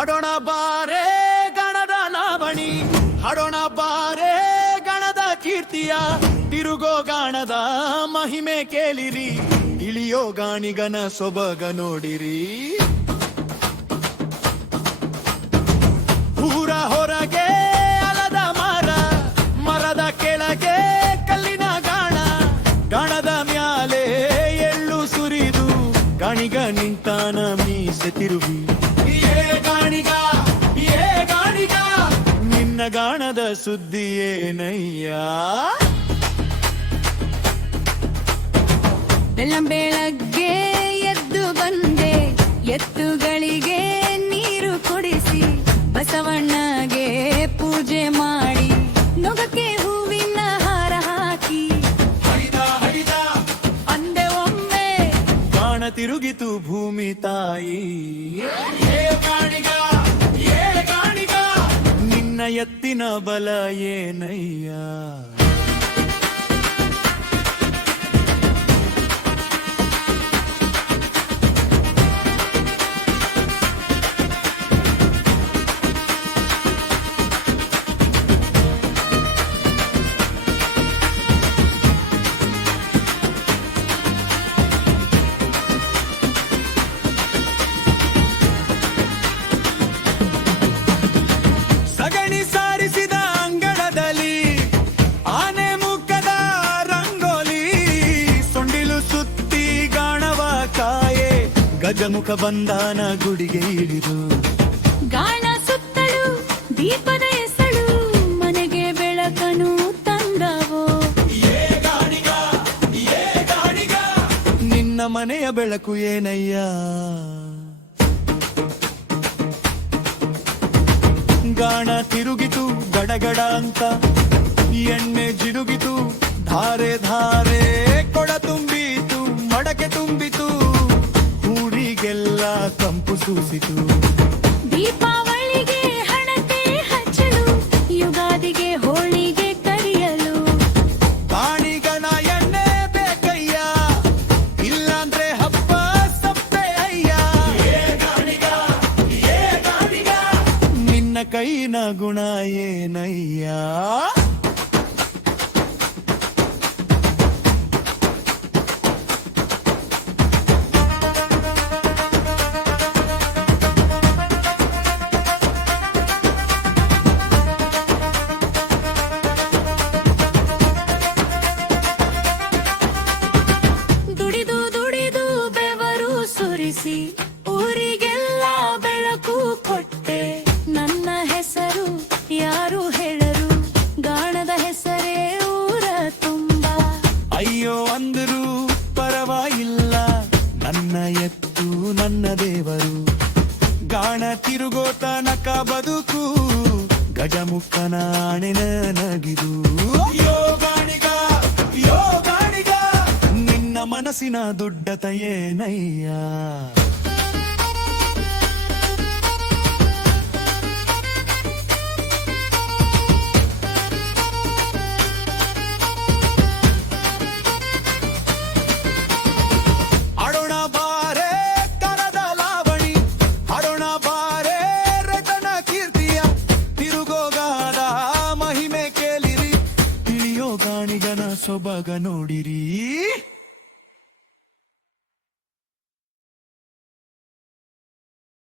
ಹಾಡೋಣ ಬಾರೆ ಗಣದ ಲಾವಣಿ, ಹಾಡೋಣ ಬಾರೆ ಗಣದ ಕೀರ್ತಿಯ, ತಿರುಗೋ ಗಾಣದ ಮಹಿಮೆ ಕೇಳಿರಿ, ಇಳಿಯೋ ಗಾಣಿಗನ ಸೊಬಗ ನೋಡಿರಿ. ಊರ ಹೊರಗೆ ಅಲದ ಮರ, ಮರದ ಕೆಳಗೆ ಕಲ್ಲಿನ ಗಾಣ, ಗಾಣದ ಮ್ಯಾಲೆ ಎಳ್ಳು ಸುರಿದು ಗಾಣಿಗ ನಿಂತಾನ ಮೀಸೆ ತಿರುವಿ. ಗಾಣಿಗ ಏ ಗಾಣಿಗ, ನಿನ್ನ ಗಾಣದ ಸುದ್ದಿ ಏನಯ್ಯ? ಬೆಳಗ್ಗೆ ಎದ್ದು ಬಂದೆ, ಎತ್ತುಗಳಿಗೆ ನೀರು ಕುಡಿಸಿ, ಬಸವಣ್ಣಗೆ ಪೂಜೆ ಮಾಡಿ, ನೊಗಕ್ಕೆ ಹೂವಿನ ಹಾರ ಹಾಕಿ, ಅಂದೆ ಒಮ್ಮೆ ಗಾಣ ತಿರುಗಿತು ಭೂಮಿ ತಾಯಿ. ಏ ಗಾಣಿಗ ನಿನ್ನ ಎತ್ತಿನ ಬಲ ಏನಯ್ಯ? ಗಜಮುಖ ಬಂದಾನ ಗುಡಿಗೆ ಇಳಿದು, ಗಾಣ ಸುತ್ತಳು ದೀಪದ ಹೆಸಳು, ಮನೆಗೆ ಬೆಳಕನು ತಂದವೋ. ನಿನ್ನ ಮನೆಯ ಬೆಳಕು ಏನಯ್ಯ? ಗಾಣ ತಿರುಗಿತು ಗಡಗಡ ಅಂತ, ಎಣ್ಣೆ ಜಿಡುಗಿತು ಧಾರೆ ಧಾರೆ, ಕೊಡ ತುಂಬಿತು ಮಡಕೆ ತುಂಬಿತು, ಊರಿಗೆಲ್ಲ ಕಂಪು ಸೂಸಿತು. ದೀಪಾವಳಿಗೆ ಹಣತೆ ಹಚ್ಚಲು, ಯುಗಾದಿಗೆ ಹೋಳಿಗೆ ಕರಿಯಲು, ಗಾಣಿಗನ ಎಣ್ಣೆ ಬೇಕಯ್ಯ, ಇಲ್ಲಾಂದ್ರೆ ಹಬ್ಬ ಸಪ್ಪೆ ಅಯ್ಯ. ನಿನ್ನ ಕೈನ ಗುಣ ಏನಯ್ಯ? ಊರಿಗೆಲ್ಲ ಬೆಳಕು ಕೊಟ್ಟೆ, ನನ್ನ ಹೆಸರು ಯಾರು ಹೇಳರು, ಗಾಣದ ಹೆಸರೇ ಊರ ತುಂಬ. ಅಯ್ಯೋ ಅಂದರು ಪರವಾಗಿಲ್ಲ, ನನ್ನ ಎತ್ತು ನನ್ನ ದೇವರು, ಗಾಣ ತಿರುಗೋ ತನಕ ಬದುಕು, ಗಜಮುಖನ ಆಣೆ ನನಗಿದು. ಗಾಣಿಗ ನಿನ್ನ ಮನಸ್ಸಿನ ದೊಡ್ಡತ ಏನಯ್ಯ? ಹಾಡೋಣ ಬಾರೆ ಕರದ ಲಾವಣಿ, ಹಾಡೋಣ ಬಾರೆ ರತನ ಕೀರ್ತಿಯ, ತಿರುಗೋಗಾದ ಮಹಿಮೆ ಕೇಳಿರಿ, ತಿಳಿಯೋ ಗಾಣಿಗನ ಸೊಬಗ ನೋಡಿರಿ.